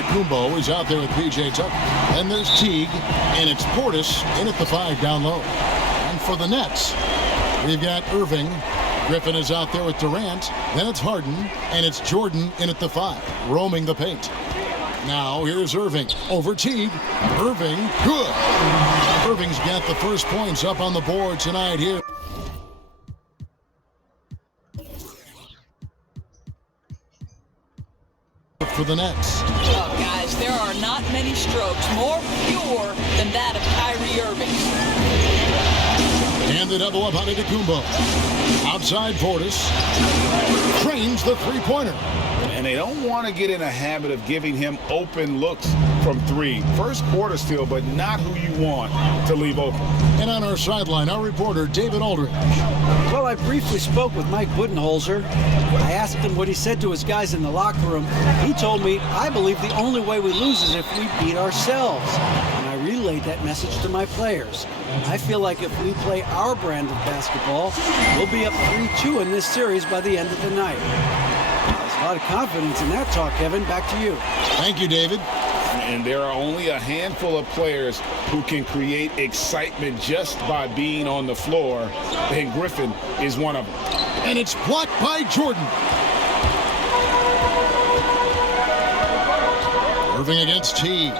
Kumbo is out there with P.J. Tucker. And there's Teague, and it's Portis in at the 5 down low. And for the Nets, we've got Irving. Griffin is out there with Durant. Then it's Harden, and it's Jordan in at the 5, roaming the paint. Now here's Irving over Teague. Irving, good. Irving's got the first points up on the board tonight here. For the Nets. Oh, guys, there are not many strokes more pure than that of Kyrie Irving. And the double up on Kumbo. Outside Portis. Trains the three-pointer. And they don't want to get in a habit of giving him open looks from 3. First quarter still, but not who you want to leave open. And on our sideline, our reporter, David Aldridge. Well, I briefly spoke with Mike Budenholzer. I asked him what he said to his guys in the locker room. He told me, I believe the only way we lose is if we beat ourselves. And I relayed that message to my players. I feel like if we play our brand of basketball, we'll be up 3-2 in this series by the end of the night. There's a lot of confidence in that talk, Kevin. Back to you. Thank you, David. And there are only a handful of players who can create excitement just by being on the floor, and Griffin is one of them. And it's blocked by Jordan. Irving against Teague.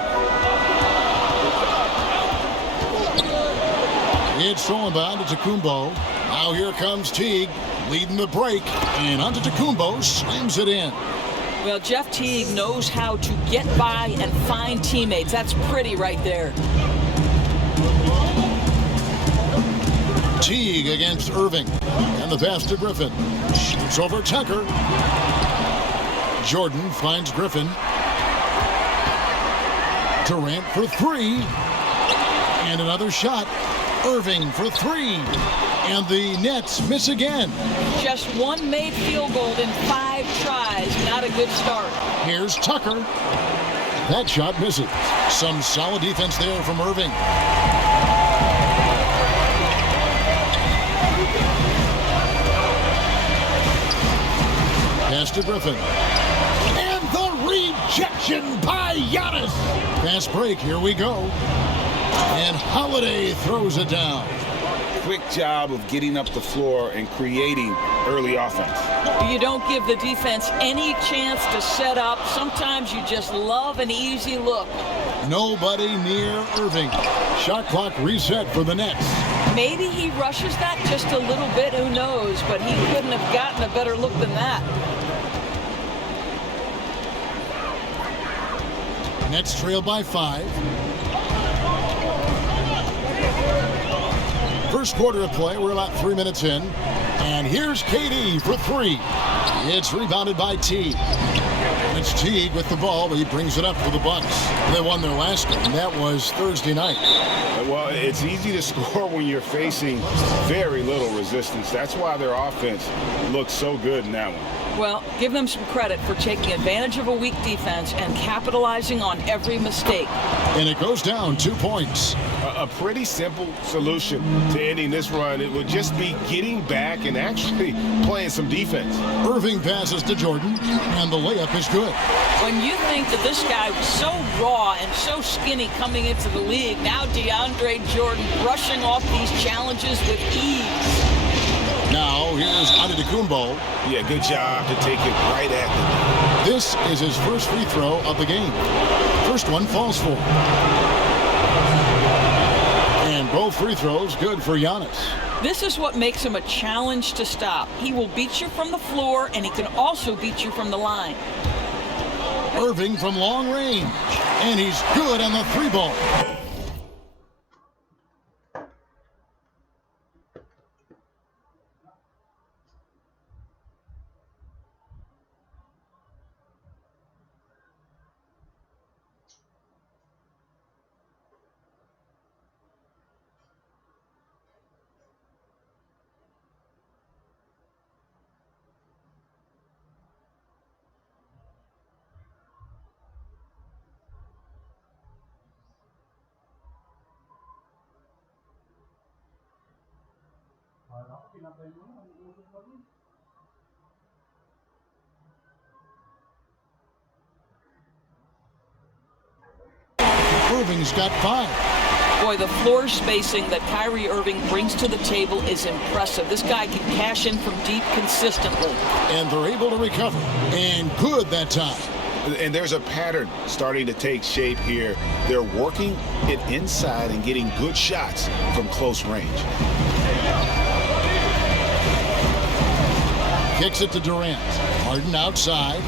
It's thrown by to Kumbo. Now here comes Teague, leading the break, and onto Kumbo, slams it in. Well, Jeff Teague knows how to get by and find teammates. That's pretty right there. Teague against Irving. And the pass to Griffin. Shoots over Tucker. Jordan finds Griffin. Durant for 3. And another shot. Irving for 3. And the Nets miss again. Just one made field goal in 5 tries. Not a good start. Here's Tucker. That shot misses. Some solid defense there from Irving. Pass to Griffin. And the rejection by Giannis. Fast break. Here we go. And Holiday throws it down. Quick job of getting up the floor and creating early offense. You don't give the defense any chance to set up. Sometimes you just love an easy look. Nobody near Irving. Shot clock reset for the Nets. Maybe he rushes that just a little bit, who knows, but he couldn't have gotten a better look than that. Nets trail by 5. First quarter of play, we're about 3 minutes in. And here's KD for 3. It's rebounded by Teague. It's Teague with the ball, but he brings it up for the Bucks. They won their last game. That was Thursday night. Well, it's easy to score when you're facing very little resistance. That's why their offense looks so good in that one. Well, give them some credit for taking advantage of a weak defense and capitalizing on every mistake. And it goes down 2 points. A pretty simple solution to ending this run. It would just be getting back and actually playing some defense. Irving passes to Jordan, and the layup is good. When you think that this guy was so raw and so skinny coming into the league, now DeAndre Jordan brushing off these challenges with ease. Now here's Kumbo. Yeah, good job to take it right at them. This is his first free throw of the game. First one falls for him. And both free throws good for Giannis. This is what makes him a challenge to stop. He will beat you from the floor, and he can also beat you from the line. Irving from long range. And he's good on the 3-ball. Irving's got 5. Boy, the floor spacing that Kyrie Irving brings to the table is impressive. This guy can cash in from deep consistently. And they're able to recover. And good that time. And there's a pattern starting to take shape here. They're working it inside and getting good shots from close range. Kicks it to Durant. Harden outside.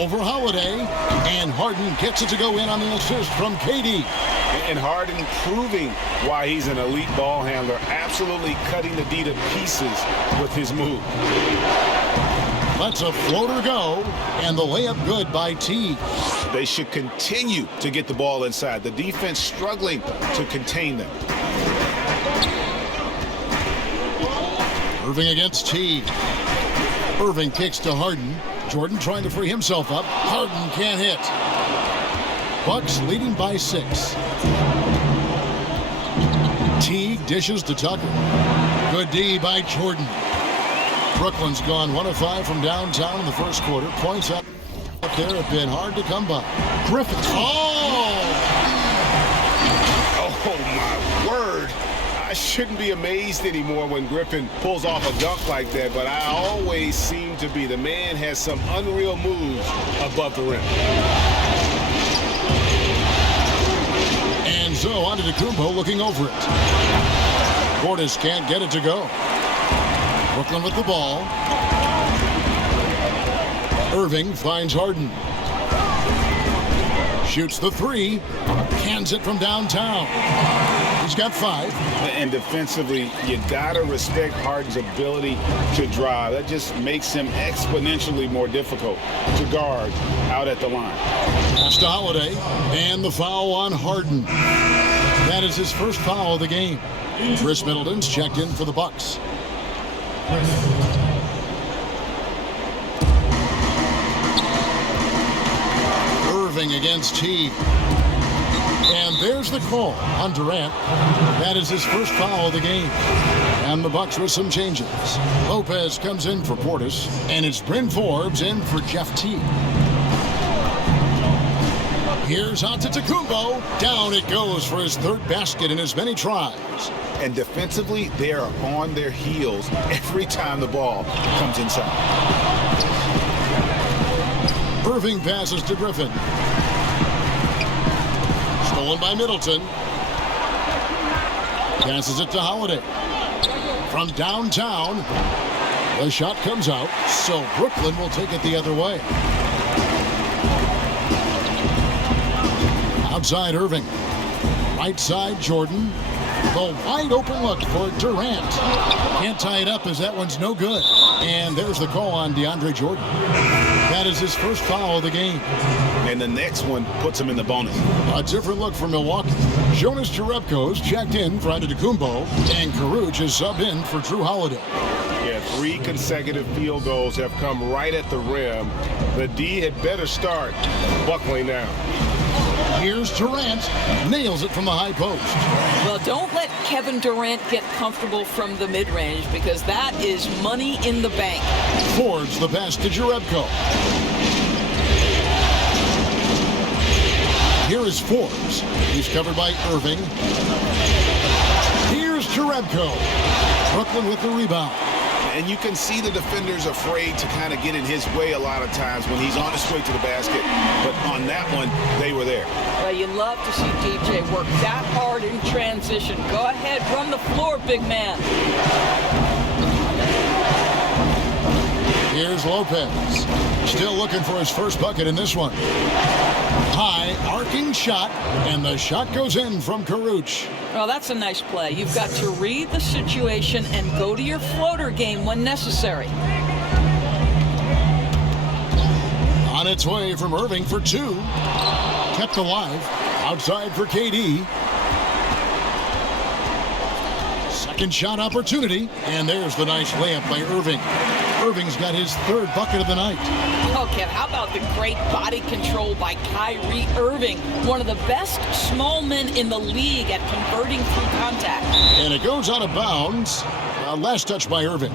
Over Holiday. And Harden gets it to go in on the assist from KD. And Harden proving why he's an elite ball handler, absolutely cutting the D to pieces with his move. Lets a floater go, and the layup good by T. They should continue to get the ball inside. The defense struggling to contain them. Irving against T. Irving kicks to Harden. Jordan trying to free himself up. Harden can't hit. Bucks leading by 6. Teague dishes to Tucker. Good D by Jordan. Brooklyn's gone 1 of 5 from downtown in the first quarter. Points up there have been hard to come by. Griffin. Oh, my word. I shouldn't be amazed anymore when Griffin pulls off a dunk like that, but I always seem to be. The man has some unreal moves above the rim. And so on to Antetokounmpo looking over it. Portis can't get it to go. Brooklyn with the ball. Irving finds Harden. Shoots the 3. Cans it from downtown. He's got 5. And defensively, you gotta respect Harden's ability to drive. That just makes him exponentially more difficult to guard out at the line. Pass to Holiday, and the foul on Harden. That is his first foul of the game. Chris Middleton's checked in for the Bucks. Irving against T. And there's the call on Durant. That is his first foul of the game. And the Bucks with some changes. Lopez comes in for Portis, and it's Bryn Forbes in for Jeff Teague. Here's Antetokounmpo. Down it goes for his 3rd basket in as many tries. And defensively, they are on their heels every time the ball comes inside. Irving passes to Griffin. Stolen by Middleton. Passes it to Holiday. From downtown, the shot comes out, so Brooklyn will take it the other way. Outside Irving. Right side Jordan. The wide open look for Durant. Can't tie it up as that one's no good. And there's the call on DeAndre Jordan. That is his first foul of the game. And the next one puts him in the bonus. A different look for Milwaukee. Jonas Jerebko's checked in for Antetokounmpo, and Caruch is subbed in for Drew Holiday. Yeah, 3 consecutive field goals have come right at the rim. The D had better start buckling down. Here's Durant. Nails it from the high post. Well, don't let Kevin Durant get comfortable from the mid-range because that is money in the bank. Fords the pass to Jerebko. Here is Forbes. He's covered by Irving. Here's Jerebko. Brooklyn with the rebound. And you can see the defenders afraid to kind of get in his way a lot of times when he's on his way to the basket. But on that one, they were there. Well, you love to see DJ work that hard in transition. Go ahead, run the floor, big man. Here's Lopez. Still looking for his first bucket in this one. High arcing shot, and the shot goes in from Caruch. Well, that's a nice play. You've got to read the situation and go to your floater game when necessary. On its way from Irving for 2. Kept alive. Outside for KD. Second shot opportunity. And there's the nice layup by Irving. Irving's got his 3rd bucket of the night. Okay, how about the great body control by Kyrie Irving? One of the best small men in the league at converting through contact. And it goes out of bounds. Last touch by Irving.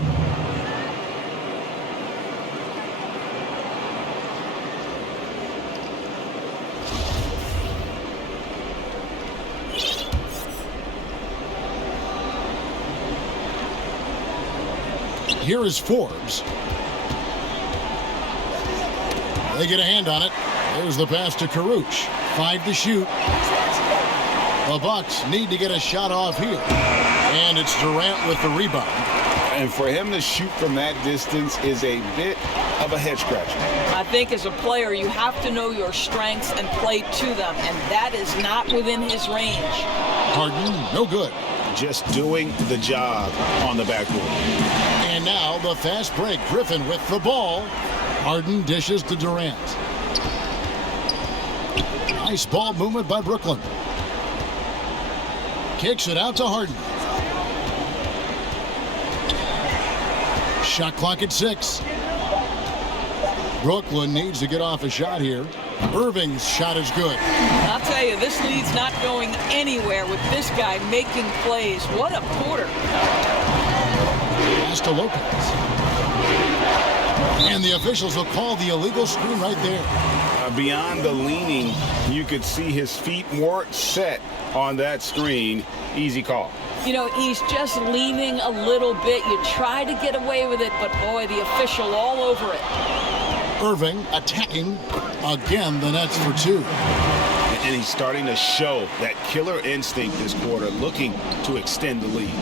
Here is Forbes. They get a hand on it. There's the pass to Karuch. 5 to shoot. The Bucks need to get a shot off here. And it's Durant with the rebound. And for him to shoot from that distance is a bit of a head scratcher. I think as a player, you have to know your strengths and play to them, and that is not within his range. Harden, no good. Just doing the job on the backboard. And now the fast break. Griffin with the ball. Harden dishes to Durant. Nice ball movement by Brooklyn. Kicks it out to Harden. Shot clock at 6. Brooklyn needs to get off a shot here. Irving's shot is good. I'll tell you, this lead's not going anywhere with this guy making plays. What a quarter. Pass to Lopez. And the officials will call the illegal screen right there. Beyond the leaning, you could see his feet weren't set on that screen. Easy call. You know, he's just leaning a little bit. You try to get away with it, but boy, the official all over it. Irving attacking again, the Nets for 2. And he's starting to show that killer instinct this quarter, looking to extend the lead.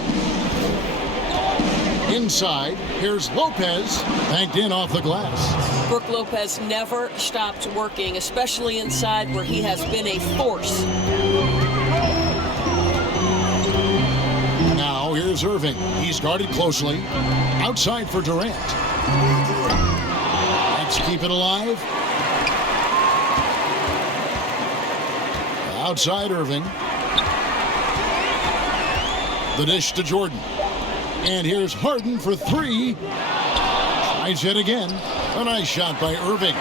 Inside, here's Lopez, banked in off the glass. Brook Lopez never stopped working, especially inside where he has been a force. Now here's Irving. He's guarded closely. Outside for Durant. Let's keep it alive. Outside Irving. The dish to Jordan. And here's Harden for 3. Tries it again. A nice shot by Irving.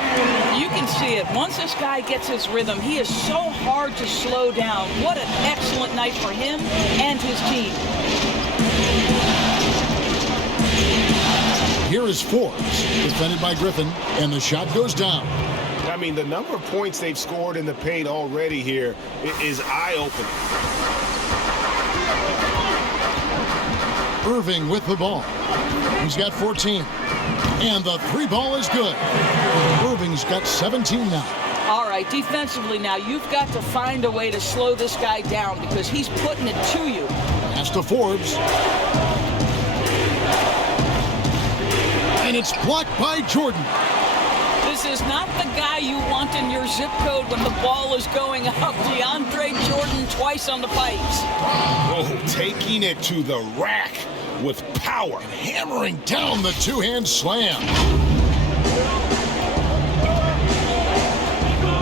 You can see it. Once this guy gets his rhythm, he is so hard to slow down. What an excellent night for him and his team. Here is Forbes, defended by Griffin, and the shot goes down. I mean, the number of points they've scored in the paint already here is eye-opening. Irving with the ball. He's got 14. And the 3 ball is good. Irving's got 17 now. All right, defensively now, you've got to find a way to slow this guy down because he's putting it to you. Pass to Forbes. And it's blocked by Jordan. This is not the guy you want in your zip code when the ball is going up. DeAndre Jordan twice on the pipes. Oh, taking it to the rack with power. Hammering down the 2-hand slam.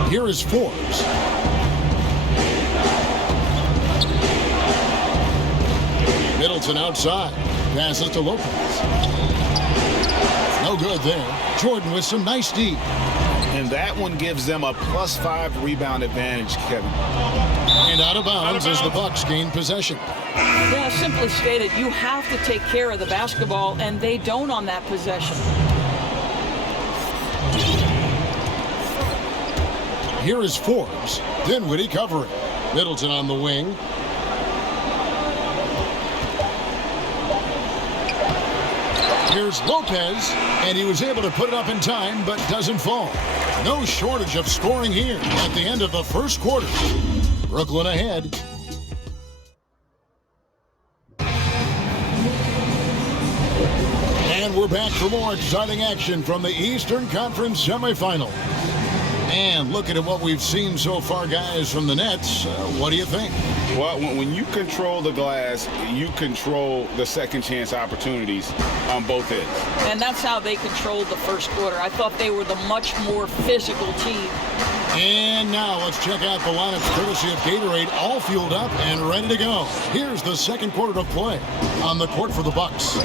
Here is Forbes. Middleton outside. Passes to Lopez. No good there. Jordan with some nice D. And that one gives them a +5 rebound advantage, Kevin. And out of bounds as the Bucks gain possession. Yeah, simply stated, you have to take care of the basketball, and they don't on that possession. Here is Forbes. Dinwiddie covering. Middleton on the wing. Here's Lopez, and he was able to put it up in time, but doesn't fall. No shortage of scoring here at the end of the first quarter. Brooklyn ahead. And we're back for more exciting action from the Eastern Conference semifinal. And looking at what we've seen so far, guys, from the Nets, what do you think? Well, when you control the glass, you control the second chance opportunities on both ends. And that's how they controlled the first quarter. I thought they were the much more physical team. And now let's check out the lineups courtesy of Gatorade, all fueled up and ready to go. Here's the second quarter of play. On the court for the Bucks,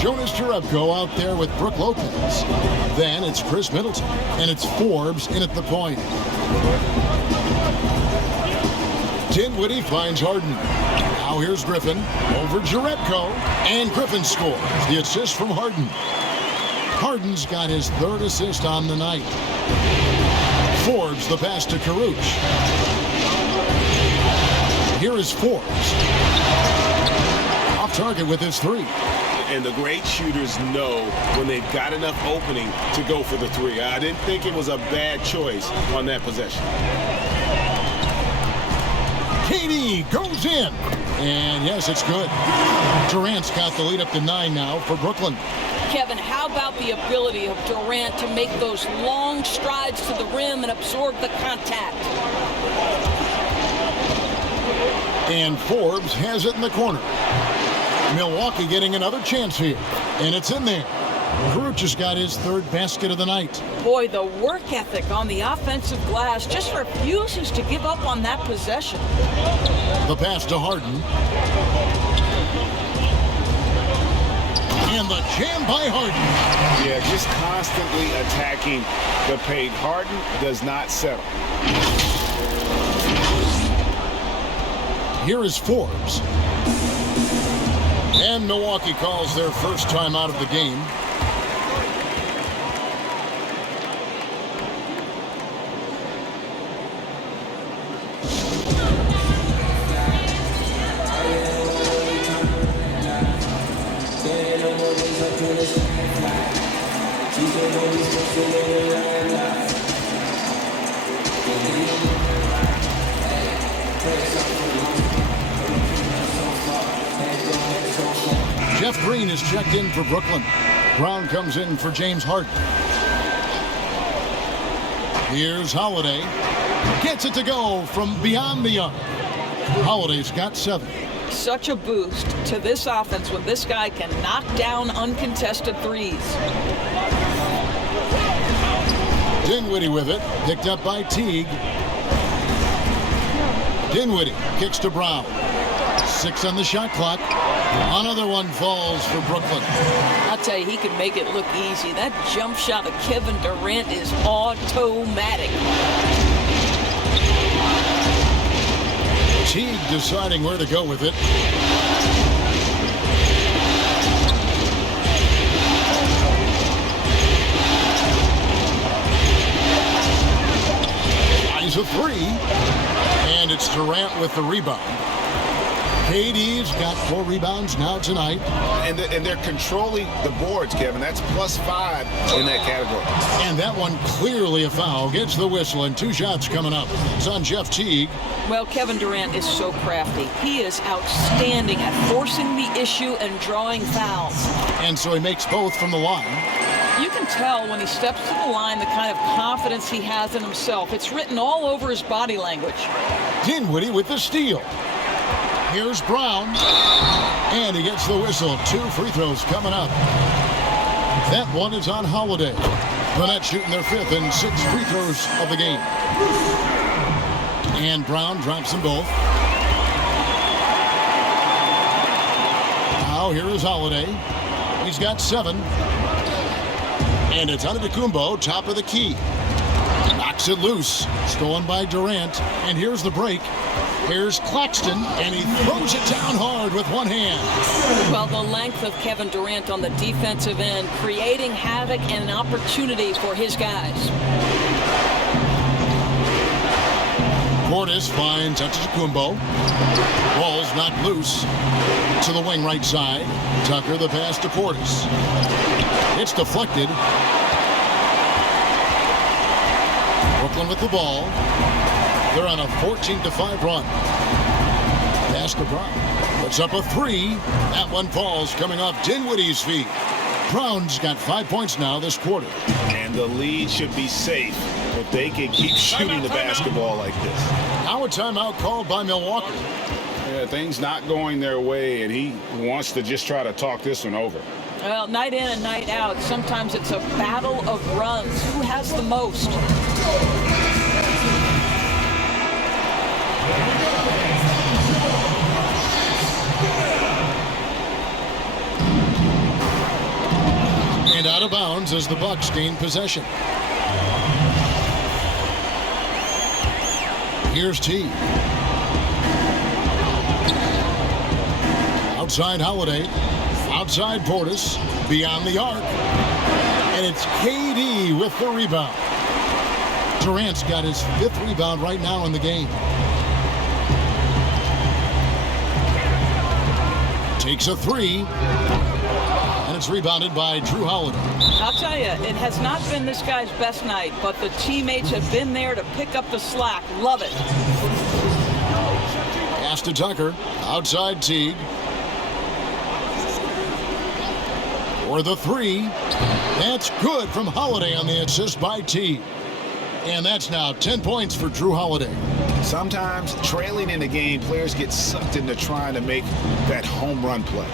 Jonas Jerebko out there with Brook Lopez. Then it's Chris Middleton, and it's Forbes in at the point. Dinwiddie finds Harden. Now here's Griffin over Jerebko, and Griffin scores the assist from Harden. Harden's got his 3rd assist on the night. Forbes the pass to Karuch. Here is Forbes. Off target with his 3. And the great shooters know when they've got enough opening to go for the three. I didn't think it was a bad choice on that possession. KD goes in. And yes, it's good. Durant's got the lead up to 9 now for Brooklyn. Kevin, how about the ability of Durant to make those long strides to the rim and absorb the contact? And Forbes has it in the corner. Milwaukee getting another chance here. And it's in there. Caruth has got his 3rd basket of the night. Boy, the work ethic on the offensive glass just refuses to give up on that possession. The pass to Harden. And the jam by Harden. Yeah, just constantly attacking the paint. Harden does not settle. Here is Forbes. And Milwaukee calls their first time out of the game. Jeff Green is checked in for Brooklyn. Brown comes in for James Harden. Here's Holiday. Gets it to go from beyond the arc. Holiday's got 7. Such a boost to this offense when this guy can knock down uncontested threes. Dinwiddie with it. Picked up by Teague. Dinwiddie kicks to Brown. 6 on the shot clock. Another one falls for Brooklyn. I'll tell you, he can make it look easy. That jump shot of Kevin Durant is automatic. Teague deciding where to go with it. Tries a 3. And it's Durant with the rebound. KD's got 4 rebounds now tonight. And they're controlling the boards, Kevin. That's +5 in that category. And that one clearly a foul. Gets the whistle and 2 shots coming up. It's on Jeff Teague. Well, Kevin Durant is so crafty. He is outstanding at forcing the issue and drawing fouls. And so he makes both from the line. You can tell when he steps to the line the kind of confidence he has in himself. It's written all over his body language. Dinwiddie with the steal. Here's Brown. And he gets the whistle. 2 free throws coming up. That one is on Holiday. The Nets shooting their 5th and 6th free throws of the game. And Brown drops them both. Now here is Holiday. He's got 7. And it's Antetokounmpo, top of the key. Knocks it loose. Stolen by Durant. And here's the break. Here's Claxton, and he throws it down hard with one hand. Well, the length of Kevin Durant on the defensive end, creating havoc and an opportunity for his guys. Portis finds Antetokounmpo. Ball's knocked loose to the wing right side. Tucker the pass to Portis. It's deflected. Brooklyn with the ball. They're on a 14-5 run. Pass to Brown. Puts up a 3. That one falls coming off Dinwiddie's feet. Brown's got 5 points now this quarter. And the lead should be safe if they can keep shooting the basketball like this. Now a timeout called by Milwaukee. Yeah, things not going their way, and he wants to just try to talk this one over. Well, night in and night out, sometimes it's a battle of runs. Who has the most? And out of bounds as the Bucks gain possession. Here's T. Outside Holiday. Outside Portis. Beyond the arc. And it's KD with the rebound. Durant's got his 5th rebound right now in the game. Takes a 3. And it's rebounded by Drew Holiday. I'll tell you, it has not been this guy's best night, but the teammates have been there to pick up the slack. Love it. Pass to Tucker. Outside Teague. For the three. That's good from Holiday on the assist by Teague. And that's now 10 points for Drew Holiday. Sometimes trailing in the game, players get sucked into trying to make that home run play.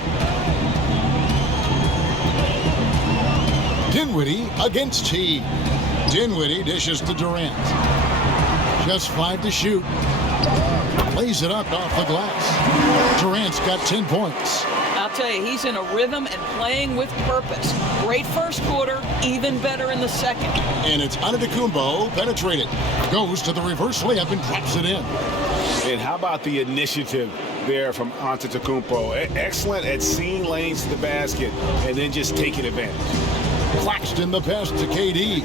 Dinwiddie against Teague. Dinwiddie dishes to Durant. Just 5 to shoot. Lays it up off the glass. Durant's got 10 points. I'll tell you, he's in a rhythm and playing with purpose. Great first quarter, even better in the second. And it's Antetokounmpo penetrated. Goes to the reverse layup and drops it in. And how about the initiative there from Antetokounmpo? Excellent at seeing lanes to the basket and then just taking advantage. Claxton the pass to KD.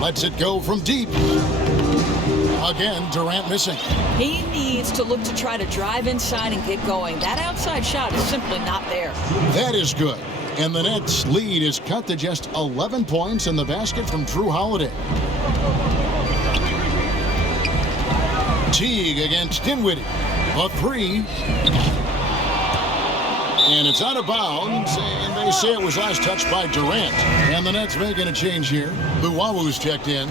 Lets it go from deep. Again, Durant missing. He needs to look to try to drive inside and get going. That outside shot is simply not there. That is good. And the Nets' lead is cut to just 11 points in the basket from Drew Holiday. Teague against Dinwiddie. A three. And it's out of bounds, and they say it was last touched by Durant. And the Nets making a change here. Luwawu checked in.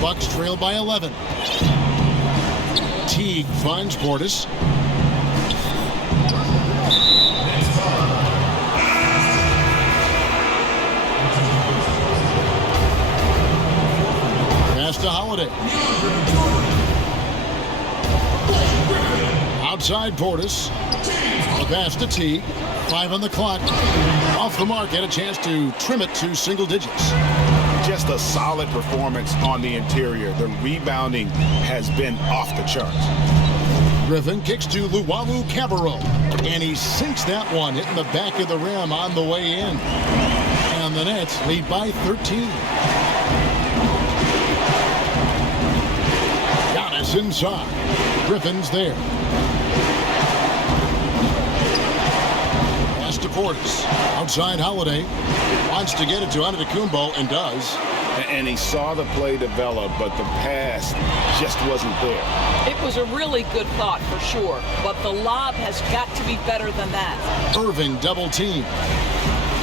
Bucks trail by 11. Teague finds Portis. Pass to Holiday. Outside Portis. A pass to Teague. 5 on the clock. Off the mark. Had a chance to trim it to single digits. Just a solid performance on the interior. The rebounding has been off the charts. Griffin kicks to Luwawu Cabarro. And he sinks that one, hitting the back of the rim on the way in. And the Nets lead by 13. Giannis inside. Griffin's there. To Portis. Outside Holiday. Wants to get it to Antetokounmpo and does. And he saw the play develop, but the pass just wasn't there. It was a really good thought for sure, but the lob has got to be better than that. Irving double team.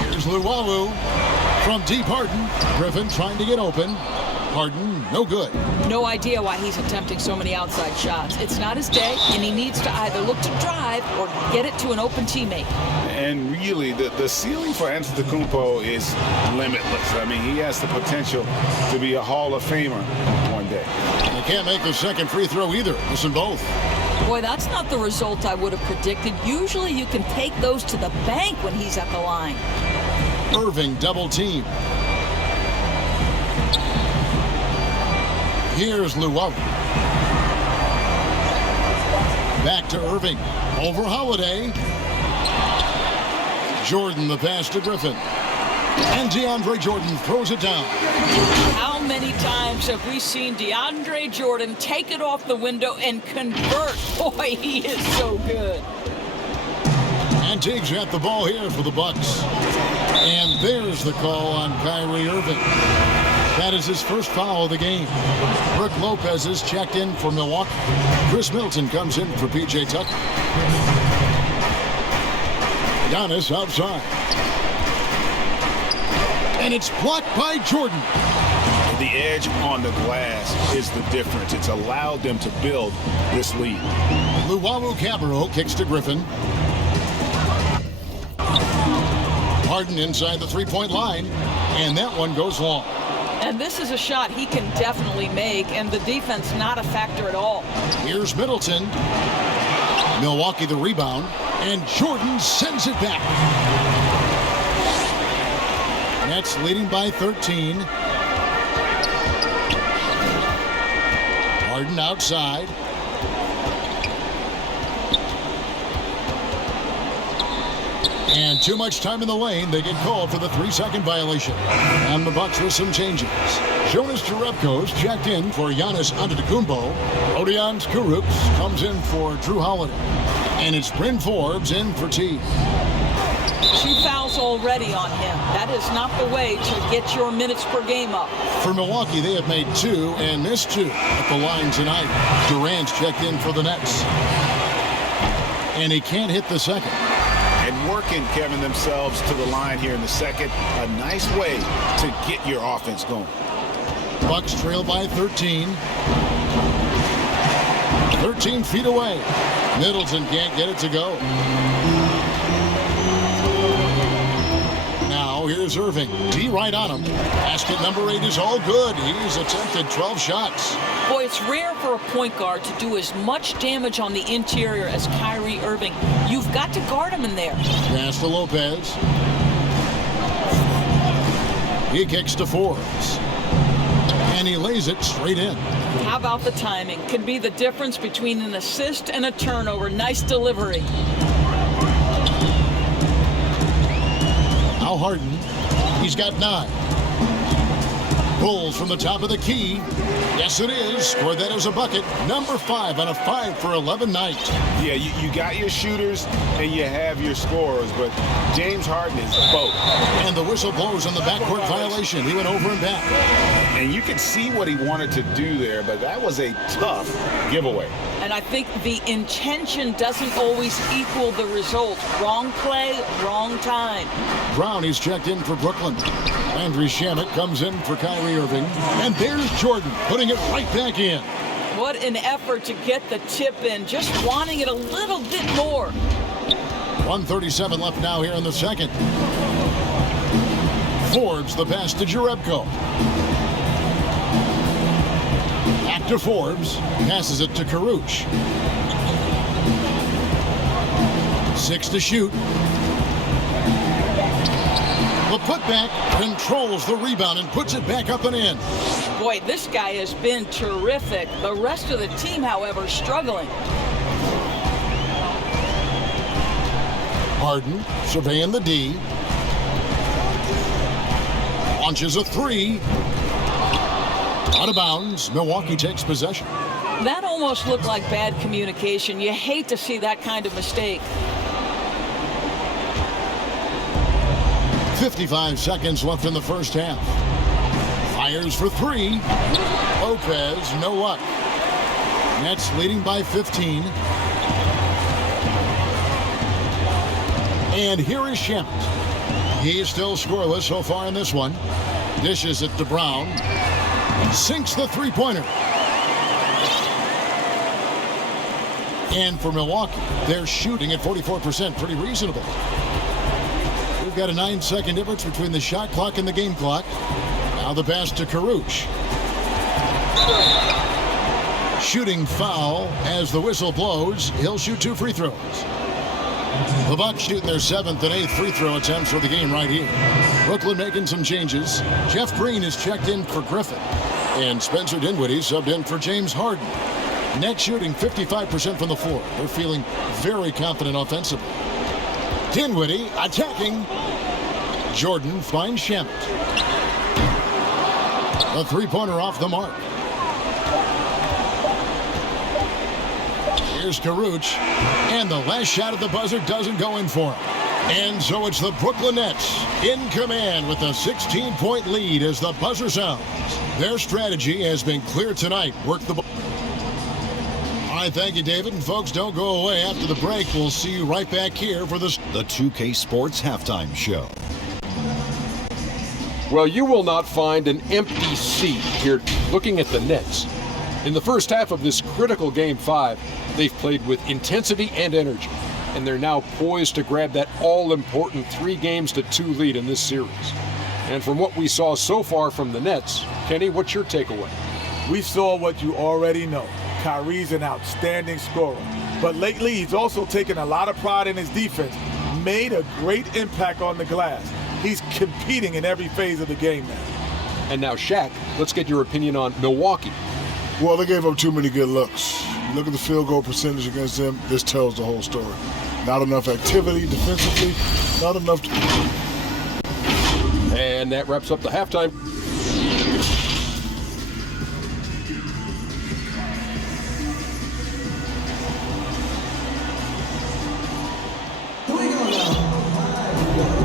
Here's Luwawu from deep. Harden. Griffin trying to get open. Harden, no good. No idea why he's attempting so many outside shots. It's not his day, and he needs to either look to drive or get it to an open teammate. And really, the ceiling for Antetokounmpo is limitless. I mean, he has the potential to be a Hall of Famer one day. They can't make the second free throw either. Listen both. Boy, that's not the result I would have predicted. Usually you can take those to the bank when he's at the line. Irving double team. Here's Luwawu. Back to Irving. Over Holiday. Jordan the pass to Griffin. And DeAndre Jordan throws it down. How many times have we seen DeAndre Jordan take it off the window and convert? Boy, he is so good. And Teague's got the ball here for the Bucks. And there's the call on Kyrie Irving. That is his first foul of the game. Brook Lopez is checked in for Milwaukee. Chris Middleton comes in for P.J. Tucker. Giannis outside. And it's blocked by Jordan. The edge on the glass is the difference. It's allowed them to build this lead. Luwawu Cabarro kicks to Griffin. Harden inside the three-point line. And that one goes long. And this is a shot he can definitely make, and the defense not a factor at all. Here's Middleton. Milwaukee the rebound, and Jordan sends it back. Nets leading by 13. Harden outside. And too much time in the lane. They get called for the 3-second violation. And the Bucks with some changes. Jonas Jerebko's checked in for Giannis Antetokounmpo. Rodion Kurucs comes in for Drew Holiday. And it's Bryn Forbes in for Teague. 2 fouls already on him. That is not the way to get your minutes per game up. For Milwaukee, they have made 2 and missed 2 at the line tonight. Durant's checked in for the Nets. And he can't hit the second. And working, Kevin, themselves to the line here in the second. A nice way to get your offense going. Bucks trail by 13. 13 feet away. Middleton can't get it to go. Now here's Irving. D right on him. Basket number 8 is all good. He's attempted 12 shots. Boy, it's rare for a point guard to do as much damage on the interior as Kyrie Irving. You've got to guard him in there. Pass to Lopez. He kicks to Forbes. And he lays it straight in. How about the timing? Can be the difference between an assist and a turnover. Nice delivery. Now Harden. He's got 9. Bulls from the top of the key. Yes, it is. Scored that as a bucket. Number 5 on a 5 for 11 night. Yeah, you got your shooters and you have your scorers, but James Harden is both. And the whistle blows on the backcourt violation. He went over and back. And you could see what he wanted to do there, but that was a tough giveaway. And I think the intention doesn't always equal the result. Wrong play, wrong time. Brown, he's checked in for Brooklyn. Landry Shamet comes in for Kyrie Irving. And there's Jordan putting it right back in. What an effort to get the tip in, just wanting it a little bit more. 1:37 left now here in the second. Forbes, the pass to Jerebko. Back to Forbes, passes it to Karuch. 6 to shoot. The putback controls the rebound and puts it back up and in. Boy, this guy has been terrific. The rest of the team, however, struggling. Harden surveying the D. Launches a 3. Out of bounds. Milwaukee takes possession. That almost looked like bad communication. You hate to see that kind of mistake. 55 seconds left in the first half. Fires for 3. Lopez, no luck. Nets leading by 15. And here is Shamet. He's still scoreless so far in this one. Dishes it to Brown. Sinks the three-pointer. And for Milwaukee, they're shooting at 44%. Pretty reasonable. We've got a 9-second difference between the shot clock and the game clock. Now the pass to Karuch. Shooting foul as the whistle blows. He'll shoot 2 free throws. The Bucks shooting their 7th and 8th free throw attempts for the game right here. Brooklyn making some changes. Jeff Green is checked in for Griffin. And Spencer Dinwiddie subbed in for James Harden. Nets shooting 55% from the floor. They're feeling very confident offensively. Dinwiddie attacking. Jordan finds Shamet. A three-pointer off the mark. Here's Karuch. And the last shot at the buzzer doesn't go in for him. And so it's the Brooklyn Nets in command with a 16-point lead as the buzzer sounds. Their strategy has been clear tonight. Work the ball. All right, thank you, David. And folks, don't go away. After the break, we'll see you right back here for the 2K Sports Halftime Show. Well, you will not find an empty seat here looking at the Nets. In the first half of this critical Game 5, they've played with intensity and energy, and they're now poised to grab that all-important 3-2 lead in this series. And from what we saw so far from the Nets, Kenny, what's your takeaway? We saw what you already know. Kyrie's an outstanding scorer, but lately he's also taken a lot of pride in his defense, made a great impact on the glass. He's competing in every phase of the game now. And now, Shaq, let's get your opinion on Milwaukee. Well, they gave up too many good looks. You look at the field goal percentage against them, this tells the whole story. Not enough activity defensively, not enough to... And that wraps up the halftime.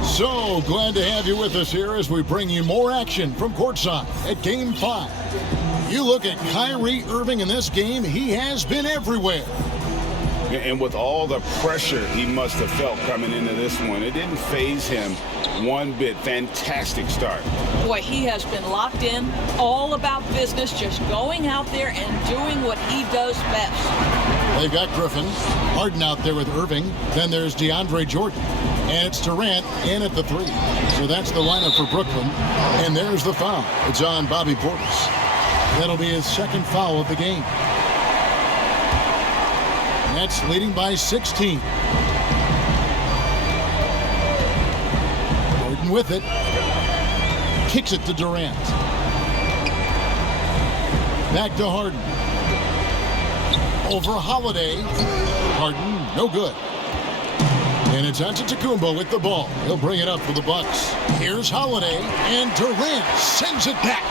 So glad to have you with us here as we bring you more action from courtside at Game 5. You look at Kyrie Irving in this game, he has been everywhere. And with all the pressure he must have felt coming into this one, it didn't faze him one bit. Fantastic start. Boy, he has been locked in, all about business, just going out there and doing what he does best. They've got Griffin, Harden out there with Irving. Then there's DeAndre Jordan. And it's Durant in at the 3. So that's the lineup for Brooklyn. And there's the foul. It's on Bobby Portis. That'll be his second foul of the game. Nets leading by 16. Jordan with it. Kicks it to Durant. Back to Harden. Over Holiday. Harden, no good. And it's Antetokounmpo with the ball. He'll bring it up for the Bucks. Here's Holiday, and Durant sends it back.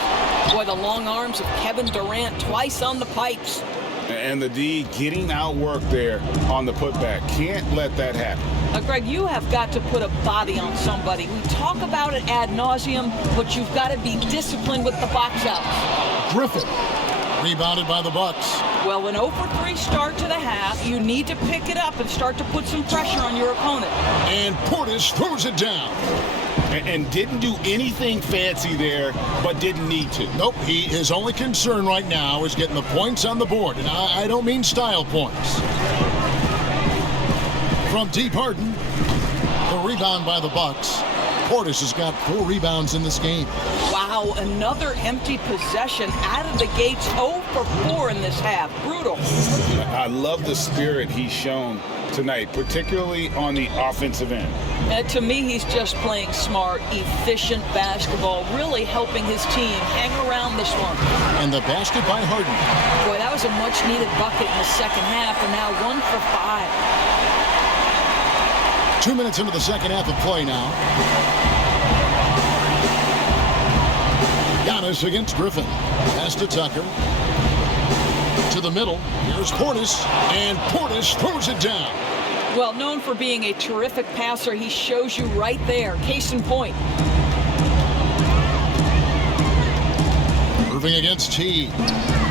Boy, the long arms of Kevin Durant twice on the pipes. And the D getting outworked there on the putback. Can't let that happen. Greg, you have got to put a body on somebody. We talk about it ad nauseum, but you've got to be disciplined with the box outs. Griffin, rebounded by the Bucks. Well, an 0-for-3 start to the half. You need to pick it up and start to put some pressure on your opponent. And Portis throws it down. And didn't do anything fancy there, but didn't need to. Nope, his only concern right now is getting the points on the board. And I don't mean style points. From deep, Harden, the rebound by the Bucks. Portis has got 4 rebounds in this game. Wow, another empty possession out of the gates. 0 for 4 in this half. Brutal. I love the spirit he's shown tonight, particularly on the offensive end. To me, he's just playing smart, efficient basketball, really helping his team hang around this one. And the basket by Harden. Boy, that was a much-needed bucket in the second half, and now 1 for 5. 2 minutes into the second half of play now. Giannis against Griffin. Pass to Tucker. To the middle. Here's Portis. And Portis throws it down. Well, known for being a terrific passer, he shows you right there. Case in point. Irving against T.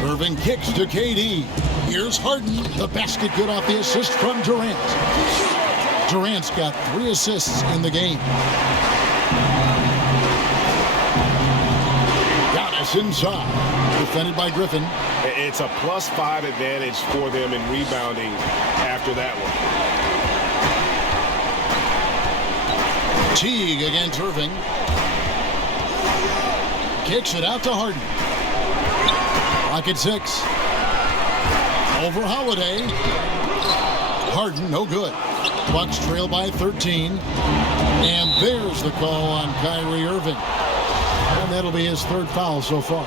Irving kicks to KD. Here's Harden. The basket good off the assist from Durant. Durant's got 3 assists in the game. Giannis inside. Defended by Griffin. It's a +5 advantage for them in rebounding after that one. Teague against Irving. Kicks it out to Harden. Clock at 6. Over Holiday. Harden, no good. Bucks trail by 13. And there's the call on Kyrie Irving. And that'll be his 3rd foul so far.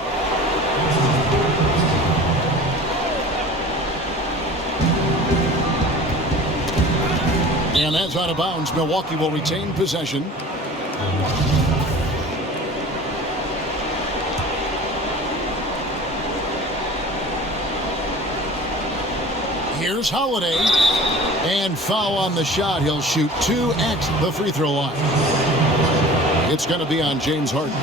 And that's out of bounds. Milwaukee will retain possession. Here's Holiday. And foul on the shot. He'll shoot 2 at the free throw line. It's going to be on James Harden.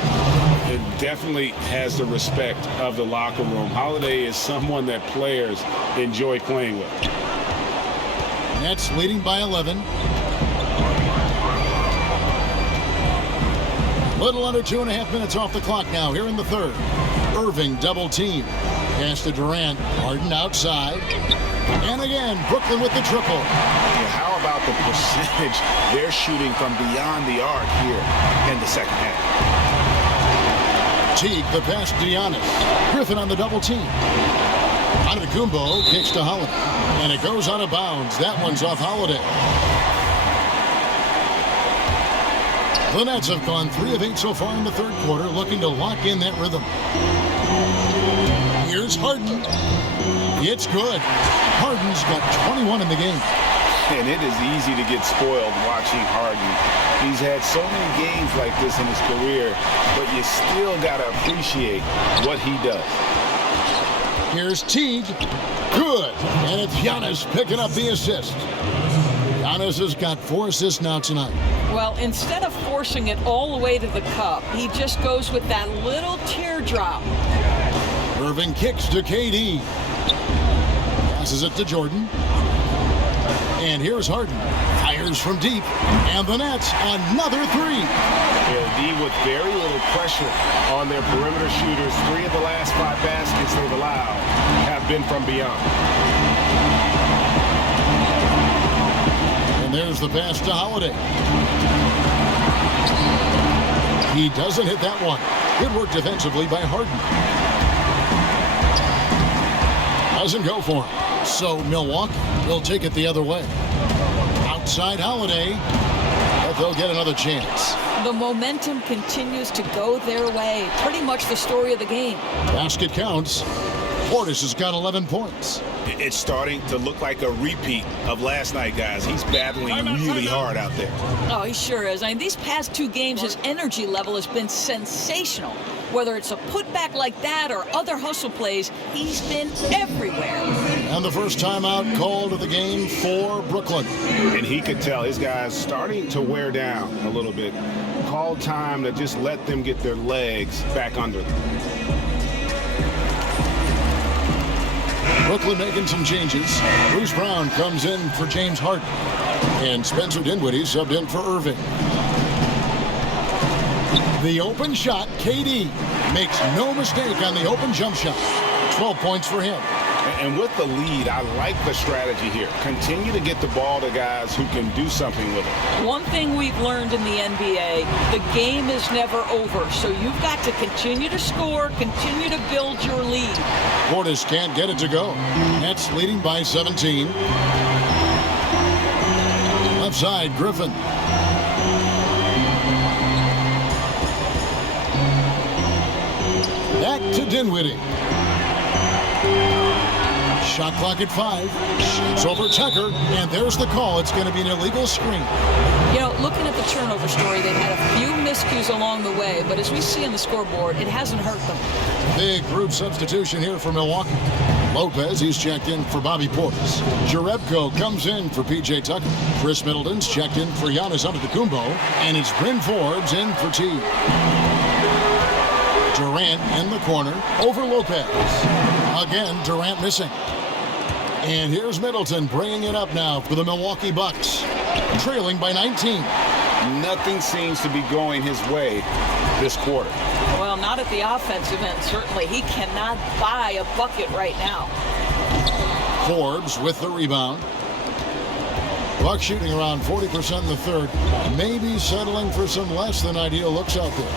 It definitely has the respect of the locker room. Holiday is someone that players enjoy playing with. Nets leading by 11. Little under 2.5 minutes off the clock now here in the 3rd. Irving double team. Pass to Durant. Harden outside. And again, Brooklyn with the triple. How about the percentage they're shooting from beyond the arc here in the second half? Teague, the pass to Giannis. Griffin on the double team. Antetokounmpo kicks to Holiday. And it goes out of bounds. That one's off Holiday. The Nets have gone 3 of 8 so far in the 3rd quarter, looking to lock in that rhythm. Here's Harden. It's good. Harden's got 21 in the game. And it is easy to get spoiled watching Harden. He's had so many games like this in his career, but you still got to appreciate what he does. Here's Teague. Good. And it's Giannis picking up the assist. Giannis has got 4 assists now tonight. Well, instead of forcing it all the way to the cup, he just goes with that little teardrop. Irving kicks to KD. Passes it to Jordan. And here's Harden. Fires from deep. And the Nets, another 3. Yeah, D with very little pressure on their perimeter shooters. 3 of the last 5 baskets they've allowed have been from beyond. And there's the pass to Holiday. He doesn't hit that one. Good work defensively by Harden. Doesn't go for him. So Milwaukee will take it the other way. Outside Holiday, but they'll get another chance. The momentum continues to go their way. Pretty much the story of the game. Basket counts. Portis has got 11 points. It's starting to look like a repeat of last night, guys. He's battling really hard out there. Oh, he sure is. I mean, these past 2 games, his energy level has been sensational. Whether it's a putback like that or other hustle plays, he's been everywhere. And the first timeout called of the game for Brooklyn. And he could tell his guys starting to wear down a little bit. Called time to just let them get their legs back under them. Brooklyn making some changes. Bruce Brown comes in for James Harden. And Spencer Dinwiddie subbed in for Irving. The open shot, KD makes no mistake on the open jump shot. 12 points for him. And with the lead, I like the strategy here. Continue to get the ball to guys who can do something with it. One thing we've learned in the NBA, the game is never over. So you've got to continue to score, continue to build your lead. Portis can't get it to go. Nets leading by 17. Left side, Griffin. Back to Dinwiddie. Shot clock at 5. It's over Tucker, and there's the call. It's going to be an illegal screen. You know, looking at the turnover story, they've had a few miscues along the way, but as we see on the scoreboard, it hasn't hurt them. Big group substitution here for Milwaukee. Lopez, he's checked in for Bobby Portis. Jerebko comes in for P.J. Tucker. Chris Middleton's checked in for Giannis Antetokounmpo, and it's Bryn Forbes in for T. Durant in the corner over Lopez. Again, Durant missing. And here's Middleton bringing it up now for the Milwaukee Bucks, trailing by 19. Nothing seems to be going his way this quarter. Well, not at the offensive end, certainly. He cannot buy a bucket right now. Forbes with the rebound. Bucks shooting around 40% in the third. Maybe settling for some less than ideal looks out there.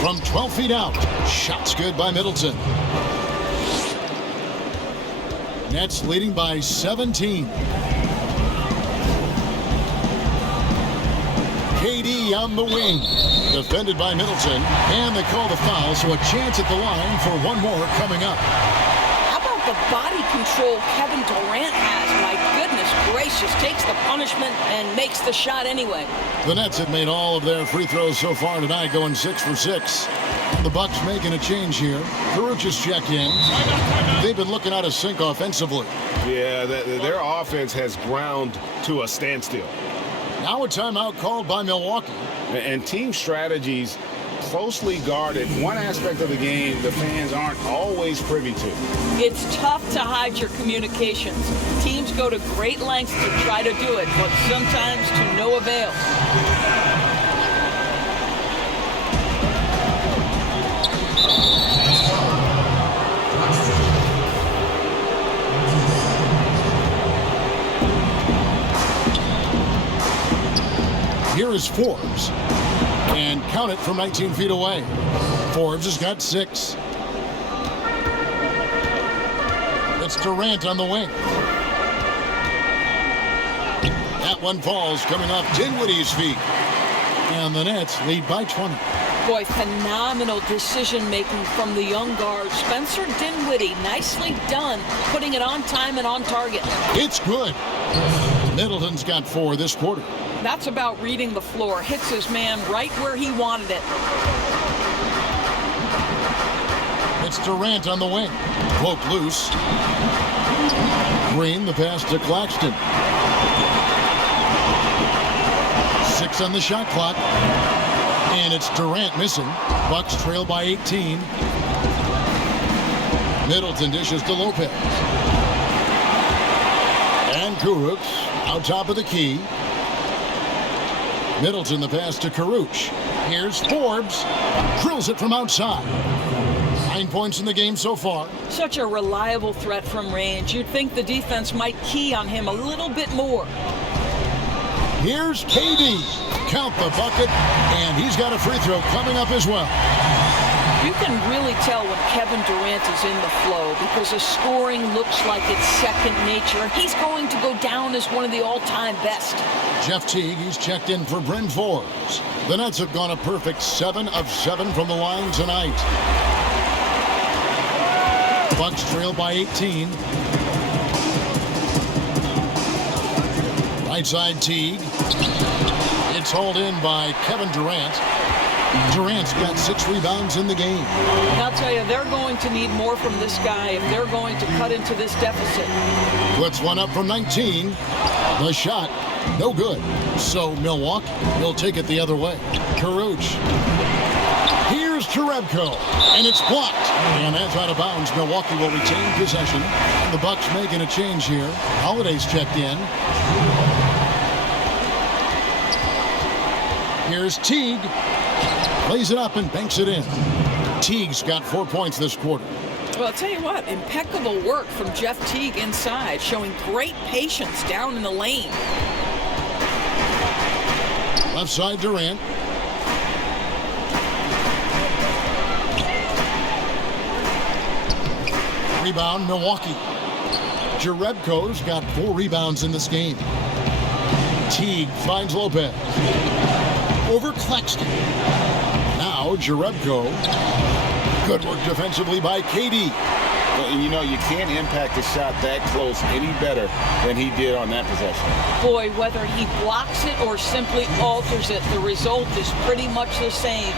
From 12 feet out, shots good by Middleton. Nets leading by 17. KD on the wing. Defended by Middleton. And they call the foul, so a chance at the line for one more coming up. How about the body control Kevin Durant has? My goodness gracious. Takes the punishment and makes the shot anyway. The Nets have made all of their free throws so far tonight, going 6 for 6. The Bucks making a change here. Carucci's check in. They've been looking out of sync offensively. Yeah, their offense has ground to a standstill. Now a timeout called by Milwaukee. And team strategies closely guarded. One aspect of the game the fans aren't always privy to. It's tough to hide your communications. Teams go to great lengths to try to do it, but sometimes to no avail. Here is Forbes. And count it from 19 feet away. Forbes has got 6. It's Durant on the wing. That one falls coming off Dinwiddie's feet. And the Nets lead by 20. Boy, phenomenal decision-making from the young guard. Spencer Dinwiddie, nicely done, putting it on time and on target. It's good. Middleton's got 4 this quarter. That's about reading the floor. Hits his man right where he wanted it. It's Durant on the wing. Poke loose. Green, the pass to Claxton. 6 on the shot clock. And it's Durant missing. Bucks trail by 18. Middleton dishes to Lopez. And Kuruc out top of the key. Middleton the pass to Kuruc. Here's Forbes. Drills it from outside. 9 points in the game so far. Such a reliable threat from range. You'd think the defense might key on him a little bit more. Here's KD. Count the bucket, and he's got a free throw coming up as well. You can really tell when Kevin Durant is in the flow because his scoring looks like it's second nature. He's going to go down as one of the all-time best. Jeff Teague, he's checked in for Bryn Forbes. The Nets have gone a perfect 7 of 7 from the line tonight. Bucks trail by 18. Right side Teague. It's hauled in by Kevin Durant. Durant's got 6 rebounds in the game. And I'll tell you, they're going to need more from this guy if they're going to cut into this deficit. Puts one up from 19. The shot, no good. So Milwaukee will take it the other way. Kuruc. Here's Jerebko, and it's blocked. And that's out of bounds. Milwaukee will retain possession. And the Bucks making a change here. Holiday's checked in. Here's Teague. Plays it up and banks it in. Teague's got 4 points this quarter. Well, I'll tell you what, impeccable work from Jeff Teague inside, showing great patience down in the lane. Left side Durant. Rebound Milwaukee. Jerebko's got 4 rebounds in this game. Teague finds Lopez. Over Claxton. Now Jerebko. Good work defensively by KD. Well, you know, you can't impact a shot that close any better than he did on that possession. Boy, whether he blocks it or simply alters it, the result is pretty much the same.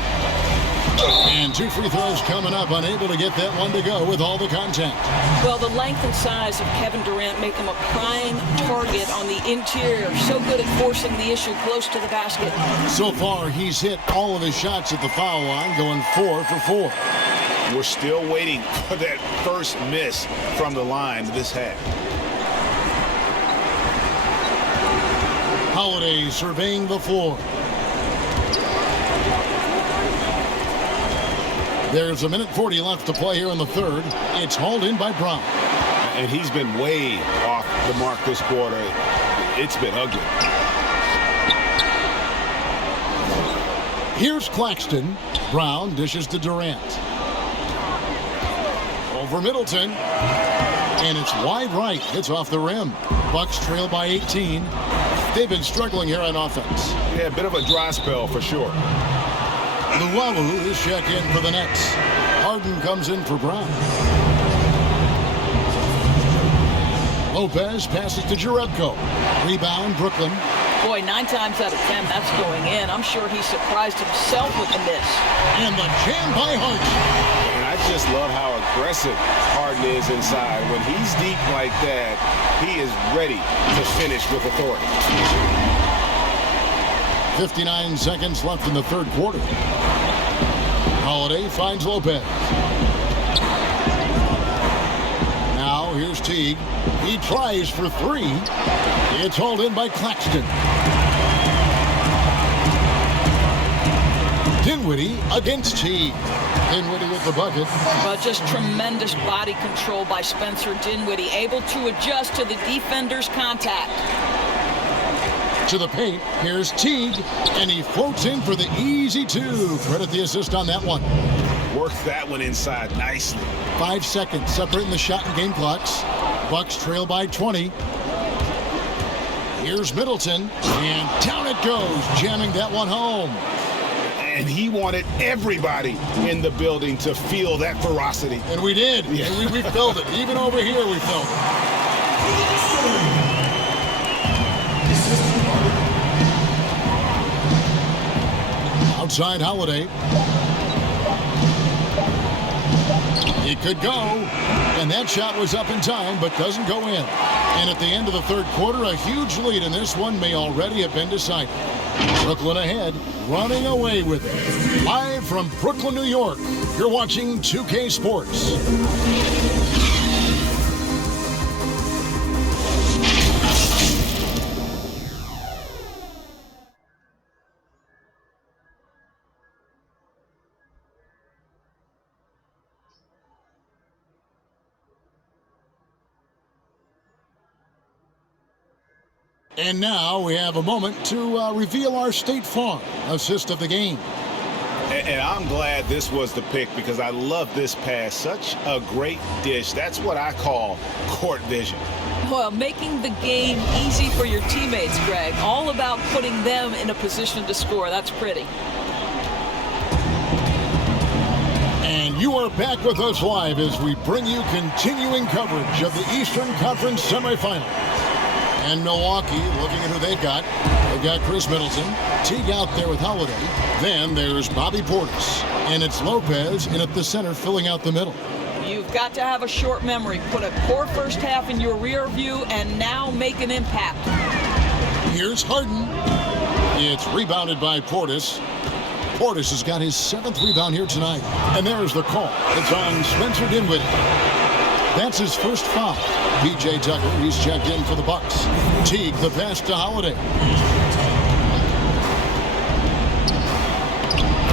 And 2 free throws coming up, unable to get that one to go with all the contact. Well, the length and size of Kevin Durant make him a prime target on the interior. So good at forcing the issue close to the basket. So far, he's hit all of his shots at the foul line, going 4 for 4. We're still waiting for that first miss from the line this half. Holiday surveying the floor. There's 1:40 left to play here in the third. It's hauled in by Brown. And he's been way off the mark this quarter. It's been ugly. Here's Claxton. Brown dishes to Durant. Over Middleton. And it's wide right. It's off the rim. Bucks trail by 18. They've been struggling here on offense. Yeah, a bit of a dry spell for sure. Luwawu is check in for the Nets. Harden comes in for Brown. Lopez passes to Jerebko. Rebound, Brooklyn. Boy, 9 times out of 10, that's going in. I'm sure he surprised himself with the miss. And the jam by Harden. And I just love how aggressive Harden is inside. When he's deep like that, he is ready to finish with authority. 59 seconds left in the third quarter. Holiday finds Lopez. Now here's Teague. He tries for 3. It's hauled in by Claxton. Dinwiddie against Teague. Dinwiddie with the bucket. Well, just tremendous body control by Spencer Dinwiddie, able to adjust to the defender's contact. To the paint, here's Teague, and he floats in for the easy 2. Credit the assist on that one. Worked that one inside nicely. 5 seconds separating the shot and game clocks. Bucks trail by 20. Here's Middleton, and down it goes, jamming that one home. And he wanted everybody in the building to feel that ferocity. And we did. Yeah. We felt it. Even over here, we felt it. Outside Holiday. It could go. And that shot was up in time, but doesn't go in. And at the end of the third quarter, a huge lead in this one may already have been decided. Brooklyn ahead, running away with it. Live from Brooklyn, New York, you're watching 2K Sports. And now we have a moment to reveal our State Farm assist of the game. And I'm glad this was the pick because I love this pass. Such a great dish. That's what I call court vision. Well, making the game easy for your teammates, Greg. All about putting them in a position to score. That's pretty. And you are back with us live as we bring you continuing coverage of the Eastern Conference semifinals. And Milwaukee, looking at who they've got. They've got Chris Middleton, Teague out there with Holiday. Then there's Bobby Portis, and it's Lopez in at the center filling out the middle. You've got to have a short memory. Put a poor first half in your rear view and now make an impact. Here's Harden. It's rebounded by Portis. Portis has got his 7th rebound here tonight. And there's the call. It's on Spencer Dinwiddie. That's his first foul. P.J. Tucker, he's checked in for the Bucks. Teague, the pass to Holiday.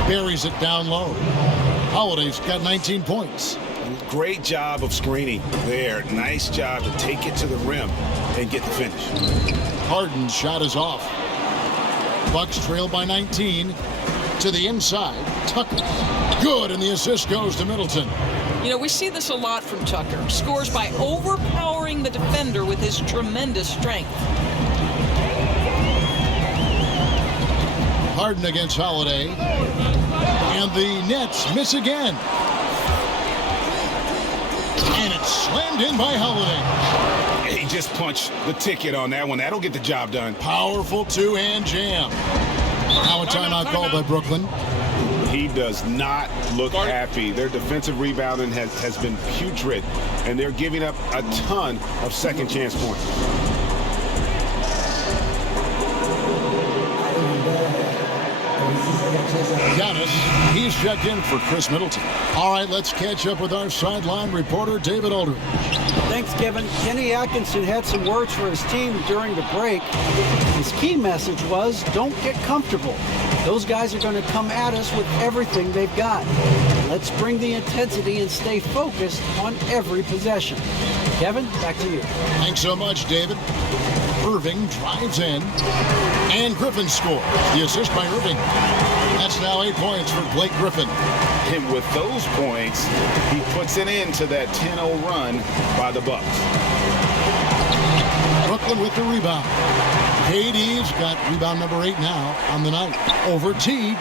Buries it down low. Holiday's got 19 points. Great job of screening there. Nice job to take it to the rim and get the finish. Harden's shot is off. Bucks trail by 19. To the inside, Tucker. Good, and the assist goes to Middleton. You know, we see this a lot from Tucker. Scores by overpowering the defender with his tremendous strength. Harden against Holiday. And the Nets miss again. And it's slammed in by Holiday. He just punched the ticket on that one. That'll get the job done. Powerful two-hand jam. Now a timeout called by Brooklyn. He does not look happy. Their defensive rebounding has been putrid, and they're giving up a ton of second chance points. Giannis, he's checked in for Chris Middleton. All right, let's catch up with our sideline reporter, David Aldridge. Thanks, Kevin. Kenny Atkinson had some words for his team during the break. His key message was, don't get comfortable. Those guys are going to come at us with everything they've got. Let's bring the intensity and stay focused on every possession. Kevin, back to you. Thanks so much, David. Irving drives in, and Griffin scores. The assist by Irving. That's now 8 points for Blake Griffin. And with those points, he puts an end to that 10-0 run by the Bucks. Brooklyn with the rebound. KD's got rebound number 8 now on the night. Over Teague.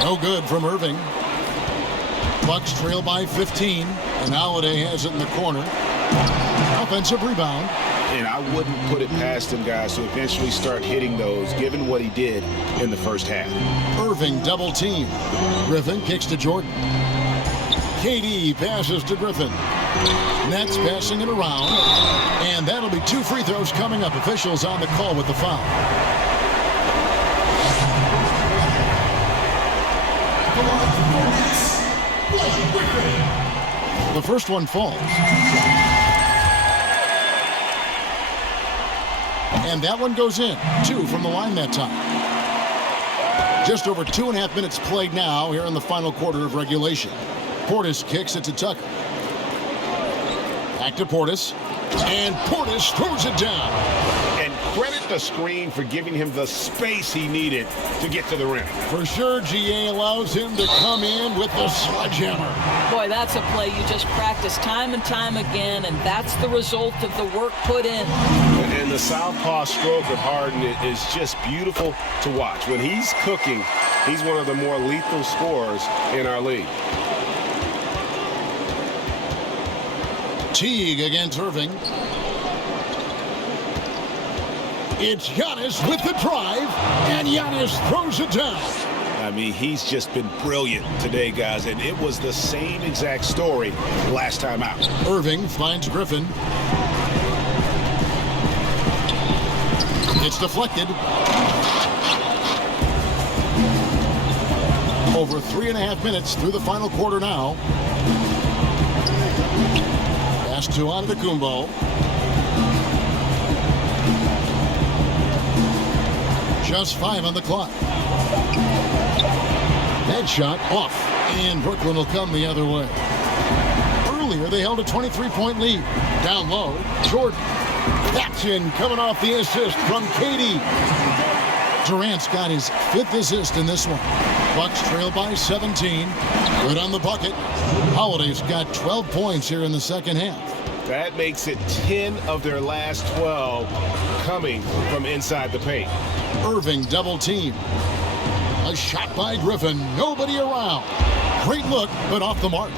No good from Irving. Bucks trail by 15, and Holiday has it in the corner. Offensive rebound. And I wouldn't put it past him, guys, to eventually start hitting those, given what he did in the first half. Irving double team. Griffin kicks to Jordan. KD passes to Griffin. Nets passing it around. And that'll be 2 free throws coming up. Officials on the call with the foul. The first one falls. And that one goes in. 2 from the line that time. Just over 2.5 minutes played now here in the final quarter of regulation. Portis kicks it to Tucker. Back to Portis. And Portis throws it down. And credit the screen for giving him the space he needed to get to the rim. For sure, GA allows him to come in with the sledgehammer. Boy, that's a play you just practice time and time again, and that's the result of the work put in. And the southpaw stroke of Harden is just beautiful to watch. When he's cooking, he's one of the more lethal scorers in our league. Teague against Irving. It's Giannis with the drive, and Giannis throws it down. I mean, he's just been brilliant today, guys, and it was the same exact story last time out. Irving finds Griffin. It's deflected. Over 3.5 minutes through the final quarter now. Pass to Antetokounmpo. Just 5 on the clock. That shot off, and Brooklyn will come the other way. Earlier, they held a 23-point lead. Down low, Jordan. That's in, coming off the assist from KD. Durant's got his 5th assist in this one. Bucks trail by 17. Good on the bucket. Holiday's got 12 points here in the second half. That makes it 10 of their last 12 coming from inside the paint. Irving double team. A shot by Griffin. Nobody around. Great look, but off the mark.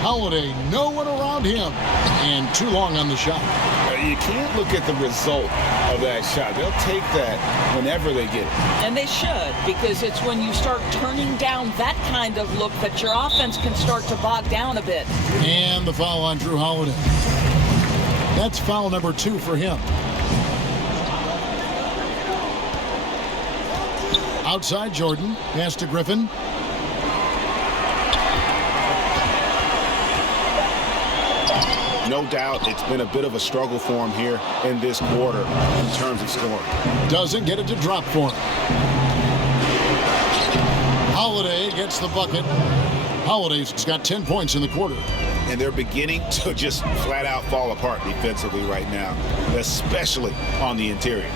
Holiday, no one around him. And too long on the shot. You can't look at the result of that shot. They'll take that whenever they get it. And they should, because it's when you start turning down that kind of look that your offense can start to bog down a bit. And the foul on Drew Holiday. That's foul number 2 for him. Outside Jordan, pass to Griffin. No doubt it's been a bit of a struggle for him here in this quarter in terms of scoring. Doesn't get it to drop for him. Holiday gets the bucket. Holiday's got 10 points in the quarter. And they're beginning to just flat out fall apart defensively right now, especially on the interior.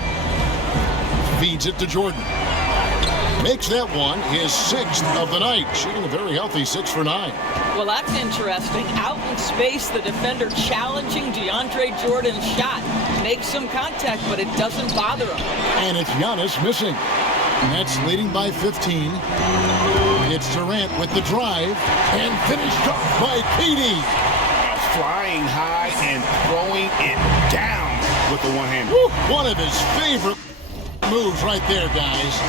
Feeds it to Jordan. Makes that one his 6th of the night, shooting a very healthy 6 for 9. Well, that's interesting. Out in space, the defender challenging DeAndre Jordan's shot. Makes some contact, but it doesn't bother him. And it's Giannis missing. Nets leading by 15. It's Durant with the drive and finished off by KD. Flying high and throwing it down with the one-hander. One of his favorite moves right there, guys.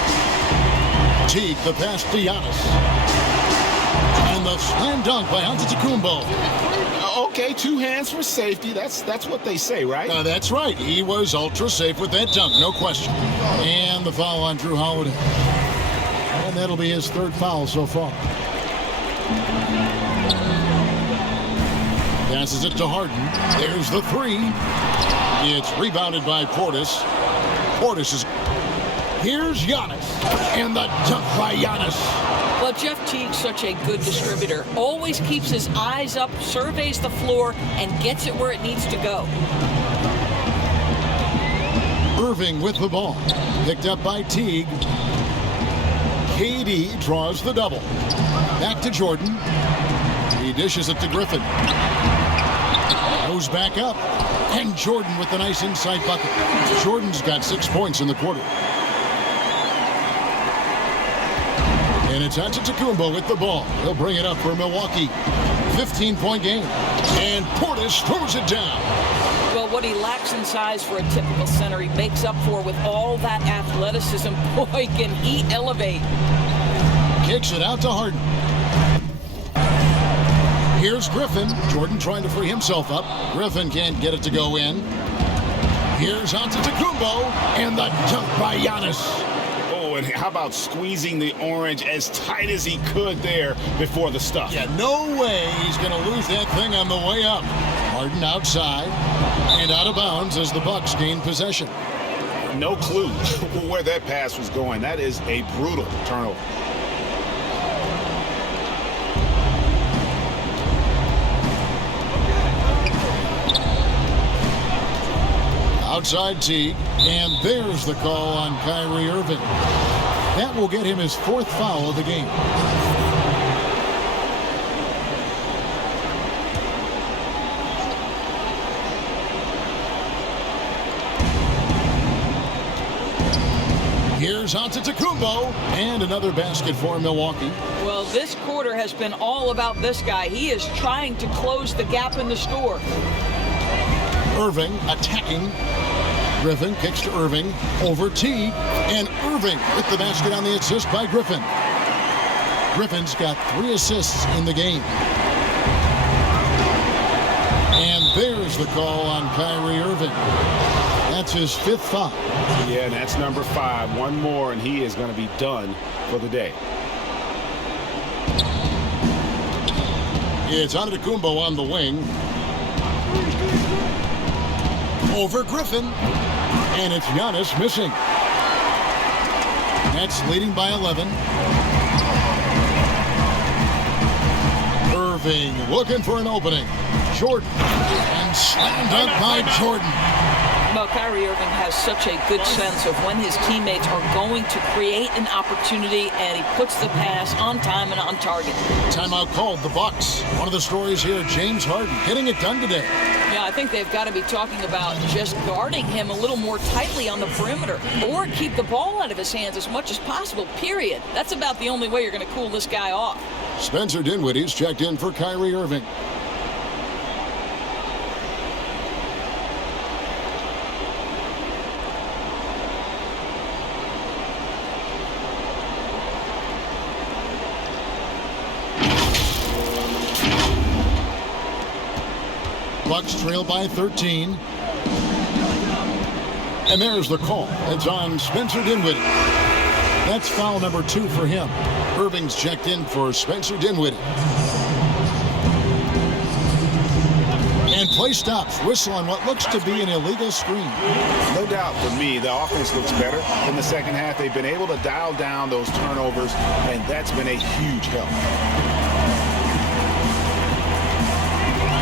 Teague, the pass to Giannis. And the slam dunk by Antetokounmpo. Okay, 2 hands for safety. That's what they say, right? That's right. He was ultra safe with that dunk, no question. And the foul on Drew Holiday. And that'll be his 3rd foul so far. Passes it to Harden. There's the 3. It's rebounded by Portis. Portis is... Here's Giannis. And the dunk by Giannis. Well, Jeff Teague's such a good distributor. Always keeps his eyes up, surveys the floor, and gets it where it needs to go. Irving with the ball. Picked up by Teague. KD draws the double. Back to Jordan. He dishes it to Griffin. Goes back up. And Jordan with the nice inside bucket. Jordan's got 6 points in the quarter. And it's Antetokounmpo with the ball. He'll bring it up for Milwaukee. 15-point game. And Portis throws it down. Well, what he lacks in size for a typical center, he makes up for with all that athleticism. Boy, can he elevate. Kicks it out to Harden. Here's Griffin. Jordan trying to free himself up. Griffin can't get it to go in. Here's Antetokounmpo. And the dunk by Giannis. And how about squeezing the orange as tight as he could there before the stuff? Yeah, no way he's going to lose that thing on the way up. Harden outside and out of bounds as the Bucks gain possession. No clue where that pass was going. That is a brutal turnover. Outside Teague, and there's the call on Kyrie Irving. That will get him his 4th foul of the game. Here's Antetokounmpo, and another basket for Milwaukee. Well, this quarter has been all about this guy. He is trying to close the gap in the score. Irving attacking. Griffin kicks to Irving over Teague, and Irving with the basket on the assist by Griffin. Griffin's got 3 assists in the game. And there's the call on Kyrie Irving. That's his 5th foul. Yeah, and that's number 5. One more, and he is going to be done for the day. It's Antetokounmpo on the wing. Over Griffin. And it's Giannis missing. Nets leading by 11. Irving looking for an opening. Jordan. And slam dunk by Jordan. Well, Kyrie Irving has such a good sense of when his teammates are going to create an opportunity, and he puts the pass on time and on target. Timeout called, the Bucks. One of the stories here, James Harden getting it done today. Yeah, I think they've got to be talking about just guarding him a little more tightly on the perimeter, or keep the ball out of his hands as much as possible, period. That's about the only way you're going to cool this guy off. Spencer Dinwiddie's checked in for Kyrie Irving. Bucks trail by 13. And there's the call. It's on Spencer Dinwiddie. That's foul number 2 for him. Irving's checked in for Spencer Dinwiddie. And play stops. Whistle on what looks to be an illegal screen. No doubt for me, the offense looks better in the second half. They've been able to dial down those turnovers, and that's been a huge help.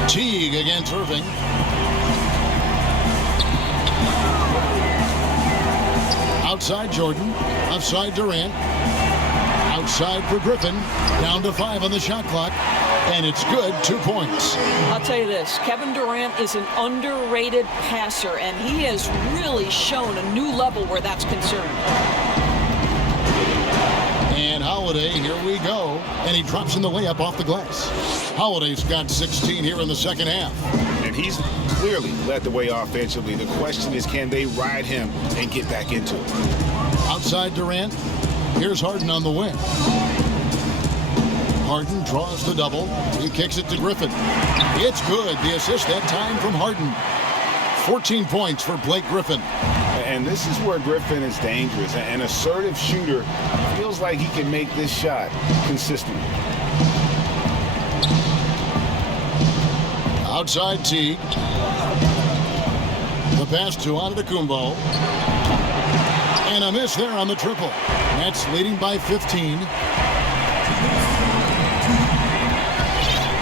Teague against Irving. Outside Jordan. Outside Durant. Outside for Griffin. Down to 5 on the shot clock. And it's good. 2 points. I'll tell you this. Kevin Durant is an underrated passer, and he has really shown a new level where that's concerned. And Holiday, here we go. And he drops in the layup off the glass. Holiday's got 16 here in the second half. And he's clearly led the way offensively. The question is, can they ride him and get back into it? Outside Durant. Here's Harden on the wing. Harden draws the double. He kicks it to Griffin. It's good. The assist that time from Harden. 14 points for Blake Griffin. And this is where Griffin is dangerous. An assertive shooter feels like he can make this shot consistently. Outside Teague. The pass to Antetokounmpo. And a miss there on the triple. Nets leading by 15.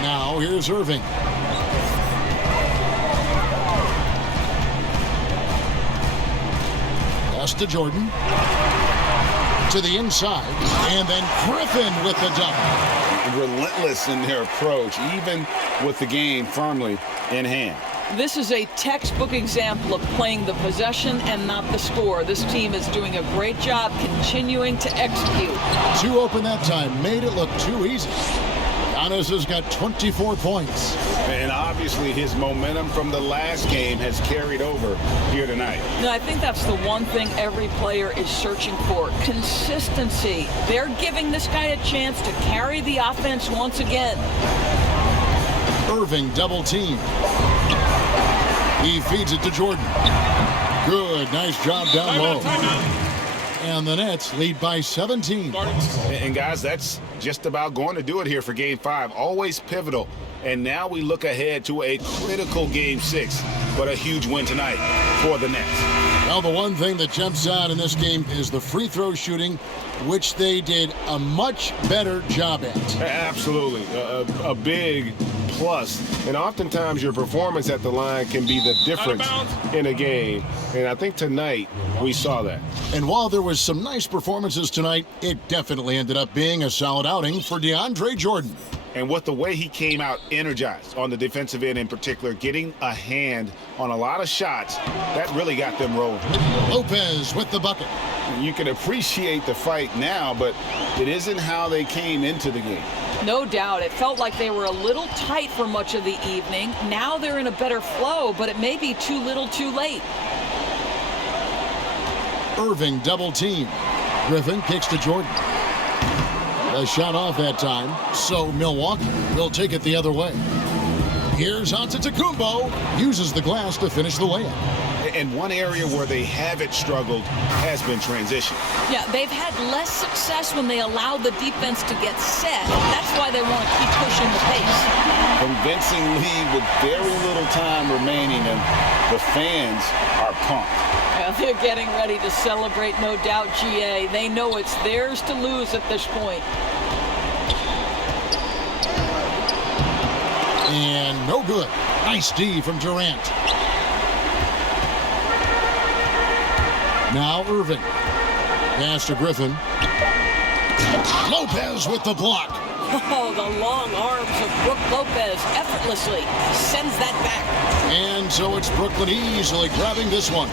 Now here's Irving. Pass to Jordan. To the inside. And then Griffin with the dunk. Relentless in their approach, even with the game firmly in hand. This is a textbook example of playing the possession and not the score. This team is doing a great job continuing to execute. 2 open that time. Made it look too easy. Giannis has got 24 points. And obviously his momentum from the last game has carried over here tonight. No, I think that's the one thing every player is searching for. Consistency. They're giving this guy a chance to carry the offense once again. Irving double team. He feeds it to Jordan. Good. Nice job down low. And the Nets lead by 17. And guys, that's just about going to do it here for Game 5. Always pivotal. And now we look ahead to a critical Game 6. But a huge win tonight for the Nets. Well, the one thing that jumps out in this game is the free throw shooting, which they did a much better job at. Absolutely. A big plus. And oftentimes your performance at the line can be the difference in a game. And I think tonight we saw that. And while there was some nice performances tonight, it definitely ended up being a solid outing for DeAndre Jordan. And with the way he came out energized on the defensive end in particular, getting a hand on a lot of shots, that really got them rolling. Lopez with the bucket. You can appreciate the fight now, but it isn't how they came into the game. No doubt. It felt like they were a little tight for much of the evening. Now they're in a better flow, but it may be too little too late. Irving double team. Griffin kicks to Jordan. A shot off that time, so Milwaukee will take it the other way. Here's Antetokounmpo. Uses the glass to finish the layup. And one area where they haven't struggled has been transition. Yeah, they've had less success when they allow the defense to get set. That's why they want to keep pushing the pace. Convincing lead with very little time remaining, and the fans are pumped. Well, they're getting ready to celebrate, no doubt, GA. They know it's theirs to lose at this point. And no good. Nice D from Durant. Now Irving. Pass to Griffin. Lopez with the block. Oh, the long arms of Brook Lopez effortlessly sends that back. And so it's Brooklyn easily grabbing this one.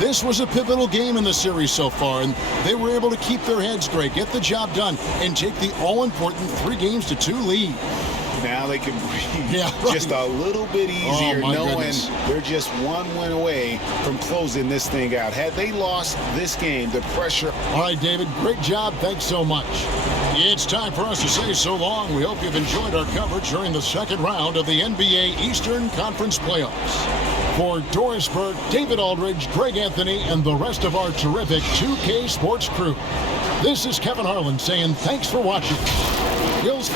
This was a pivotal game in the series so far, and they were able to keep their heads straight, get the job done, and take the all-important 3-2 lead. Now they can breathe right. just a little bit easier, knowing goodness. they're just one win away from closing this thing out. Had they lost this game, the pressure... All right, David, great job. Thanks so much. It's time for us to say so long. We hope you've enjoyed our coverage during the second round of the NBA Eastern Conference Playoffs. For Doris Burke, David Aldridge, Greg Anthony, and the rest of our terrific 2K Sports crew, this is Kevin Harlan saying thanks for watching. Bills...